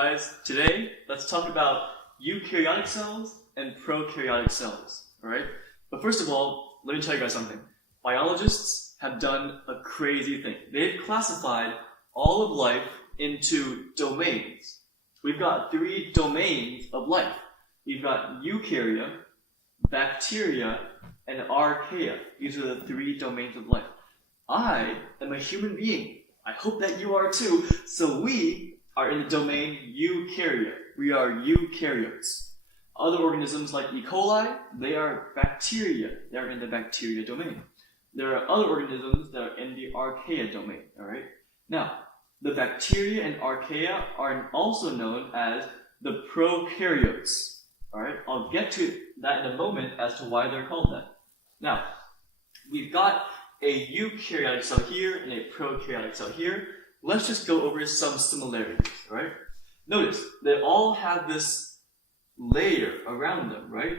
guys, today let's talk about eukaryotic cells and prokaryotic cells, alright? But first of all, let me tell you guys something. Biologists have done a crazy thing. They've classified all of life into domains. We've got 3 domains of life. We've got eukarya, bacteria, and archaea. These are the 3 domains of life. I am a human being. I hope that you are too. So we are in the domain eukarya. We are eukaryotes. Other organisms like E. coli, they are bacteria. They're in the bacteria domain. There are other organisms that are in the archaea domain. Alright? Now, the bacteria and archaea are also known as the prokaryotes. Alright? I'll get to that in a moment as to why they're called that. Now, we've got a eukaryotic cell here and a prokaryotic cell here. Let's just go over some similarities, alright? Notice, they all have this layer around them, right?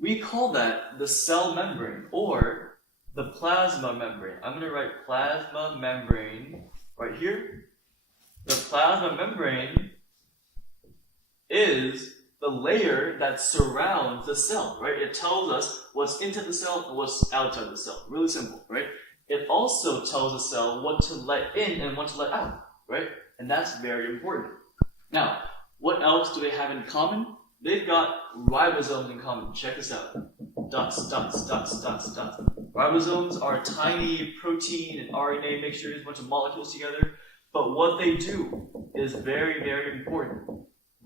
We call that the cell membrane, or the plasma membrane. I'm going to write plasma membrane right here. The plasma membrane is the layer that surrounds the cell, right? It tells us what's inside the cell and what's outside the cell. Really simple, right? It also tells the cell what to let in and what to let out, right? And that's very important. Now, what else do they have in common? They've got ribosomes in common. Check this out. Dots, dots, dots, dots, dots. Ribosomes are tiny protein and RNA mixtures, a bunch of molecules together. But what they do is very, very important.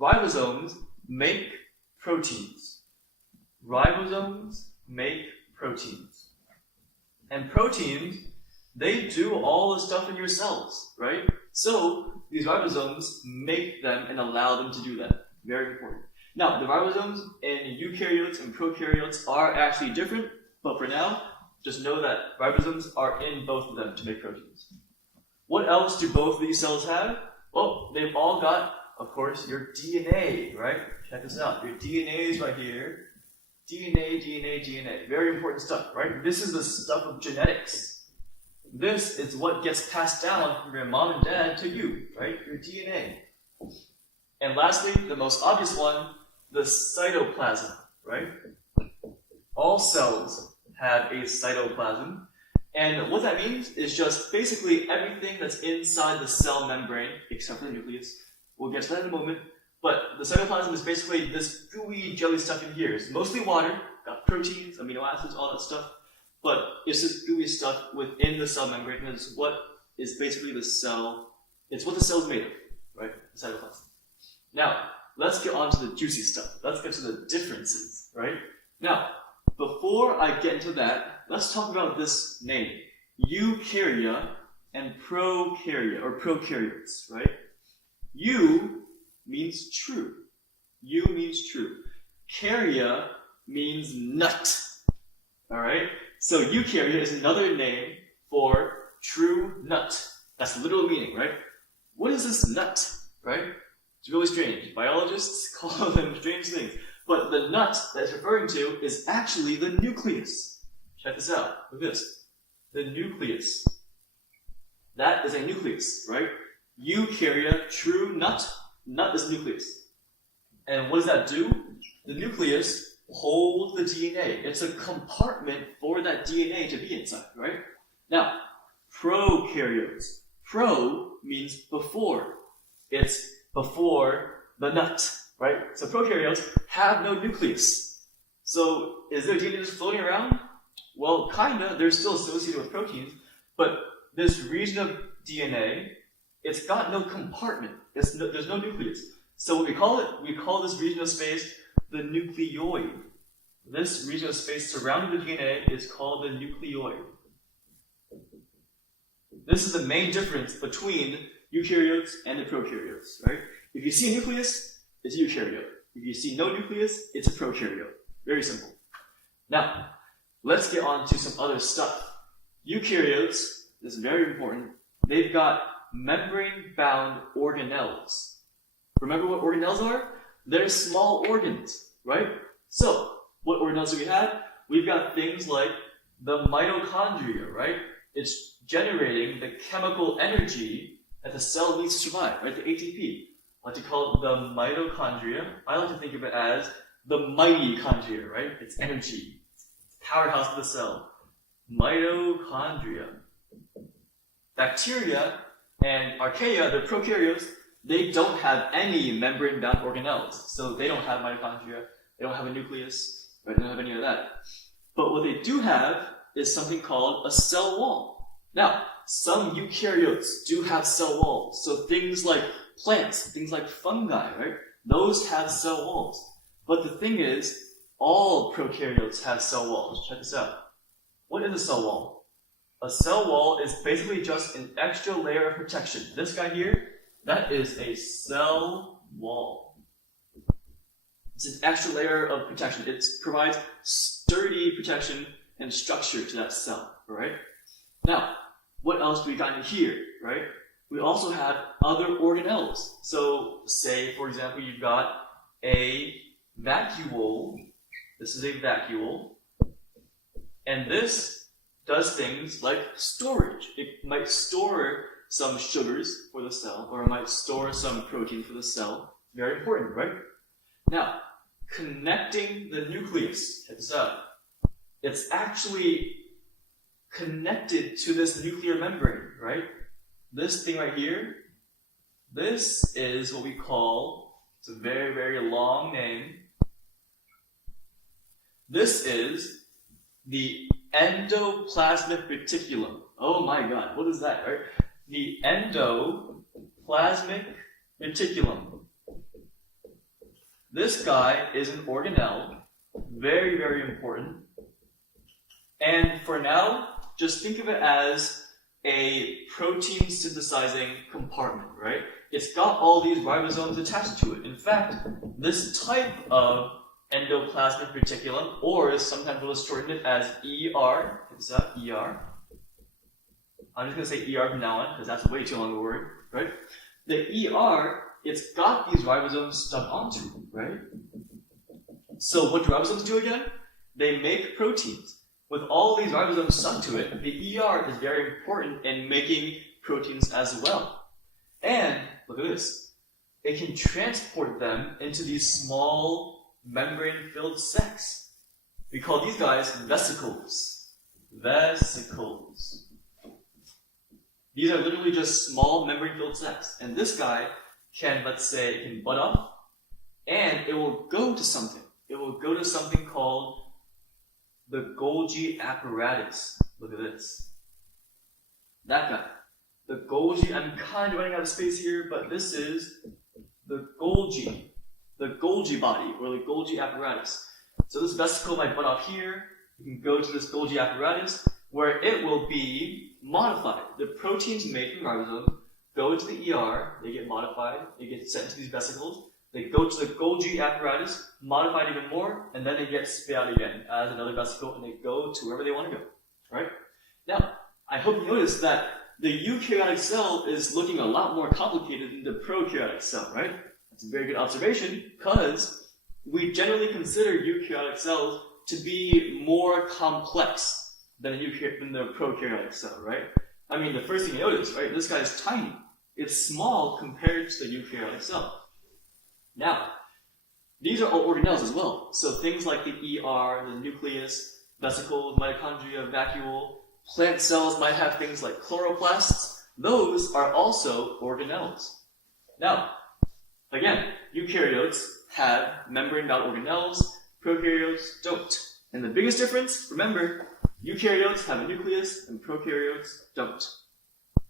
Ribosomes make proteins. Ribosomes make proteins. And proteins, they do all the stuff in your cells, right? So, these ribosomes make them and allow them to do that. Very important. Now, the ribosomes in eukaryotes and prokaryotes are actually different, but for now, just know that ribosomes are in both of them to make proteins. What else do both of these cells have? Well, they've all got, of course, your DNA, right? Check this out. Your DNA is right here. DNA, DNA, DNA. Very important stuff, right? This is the stuff of genetics. This is what gets passed down from your mom and dad to you, right? Your DNA. And lastly, the most obvious one, the cytoplasm, right? All cells have a cytoplasm. And what that means is just basically everything that's inside the cell membrane, except for the nucleus. We'll get to that in a moment. But the cytoplasm is basically this gooey jelly stuff in here. It's mostly water, got proteins, amino acids, all that stuff. But it's this gooey stuff within the cell membrane. And it's what is basically the cell. It's what the cell is made of, right? The cytoplasm. Now, let's get on to the juicy stuff. Let's get to the differences, right? Now, before I get into that, let's talk about this name. Eukarya and prokarya, or prokaryotes, right? Eu means true. Eu means true. Karya means nut. Alright? So eukarya is another name for true nut. That's the literal meaning, right? What is this nut? Right? It's really strange. Biologists call them strange things. But the nut that it's referring to is actually the nucleus. Check this out. Look at this. The nucleus. That is a nucleus, right? Eukarya, true nut. Nut is nucleus. And what does that do? The nucleus holds the DNA. It's a compartment for that DNA to be inside, right? Now, prokaryotes. Pro means before. It's before the nut, right? So prokaryotes have no nucleus. So is their DNA just floating around? Well, kinda. They're still associated with proteins, but this region of DNA, it's got no compartment. There's no nucleus. So what we call this region of space the nucleoid. This region of space surrounding the DNA is called the nucleoid. This is the main difference between eukaryotes and the prokaryotes, right? If you see a nucleus, it's a eukaryote. If you see no nucleus, it's a prokaryote. Very simple. Now, let's get on to some other stuff. Eukaryotes, this is very important, they've got membrane-bound organelles. Remember what organelles are? They're small organs, right? So, what organelles do we have? We've got things like the mitochondria, right? It's generating the chemical energy that the cell needs to survive, right? The ATP. I like to call it the mitochondria. I like to think of it as the mighty chondria, right? It's energy, powerhouse of the cell. Mitochondria. Bacteria and archaea, the prokaryotes, they don't have any membrane-bound organelles. So they don't have mitochondria, they don't have a nucleus, right? They don't have any of that. But what they do have is something called a cell wall. Now, some eukaryotes do have cell walls. So things like plants, things like fungi, right? Those have cell walls. But the thing is, all prokaryotes have cell walls. Check this out. What is a cell wall? A cell wall is basically just an extra layer of protection. This guy here, that is a cell wall. It's an extra layer of protection. It provides sturdy protection and structure to that cell, right? Now, what else do we got in here, right? We also have other organelles. So, say, for example, you've got a vacuole. This is a vacuole. And this does things like storage. It might store some sugars for the cell, or it might store some protein for the cell. Very important, right? Now, connecting the nucleus. Check this out. It's actually connected to this nuclear membrane, right? This thing right here, this is what we call, it's a very, very long name. This is the endoplasmic reticulum. Oh my god, what is that, right? The endoplasmic reticulum. This guy is an organelle, very, very important. And for now, just think of it as a protein synthesizing compartment, right? It's got all these ribosomes attached to it. In fact, this type of endoplasmic reticulum, or sometimes we'll shorten it as ER, it's ER. I'm just going to say ER from now on, because that's way too long a word, right? The ER, it's got these ribosomes stuck onto it, right? So what do ribosomes do again? They make proteins. With all these ribosomes stuck to it, the ER is very important in making proteins as well. And, look at this, it can transport them into these small membrane-filled sacs. We call these guys vesicles. Vesicles. These are literally just small membrane-filled sacs. And this guy can, let's say, it can bud up, and it will go to something. It will go to something called the Golgi Apparatus. Look at this. That guy. The Golgi, I'm kind of running out of space here, but this is the Golgi. The Golgi body, or the Golgi Apparatus. So this vesicle might bud off here. You can go to this Golgi Apparatus, where it will be modified. The proteins made from ribosomes go to the ER, they get modified, they get sent to these vesicles, they go to the Golgi Apparatus, modified even more, and then they get spit out again as another vesicle, and they go to wherever they want to go, right? Now, I hope you notice that the eukaryotic cell is looking a lot more complicated than the prokaryotic cell, right? That's a very good observation, because we generally consider eukaryotic cells to be more complex than the prokaryotic cell, right? I mean, the first thing you notice, right, this guy is tiny. It's small compared to the eukaryotic cell. Now, these are all organelles as well. So things like the ER, the nucleus, vesicles, mitochondria, vacuole, plant cells might have things like chloroplasts. Those are also organelles. Now, again, eukaryotes have membrane-bound organelles, prokaryotes don't. And the biggest difference, remember, eukaryotes have a nucleus and prokaryotes don't.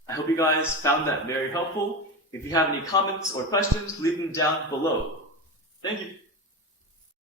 I hope you guys found that very helpful. If you have any comments or questions, leave them down below. Thank you.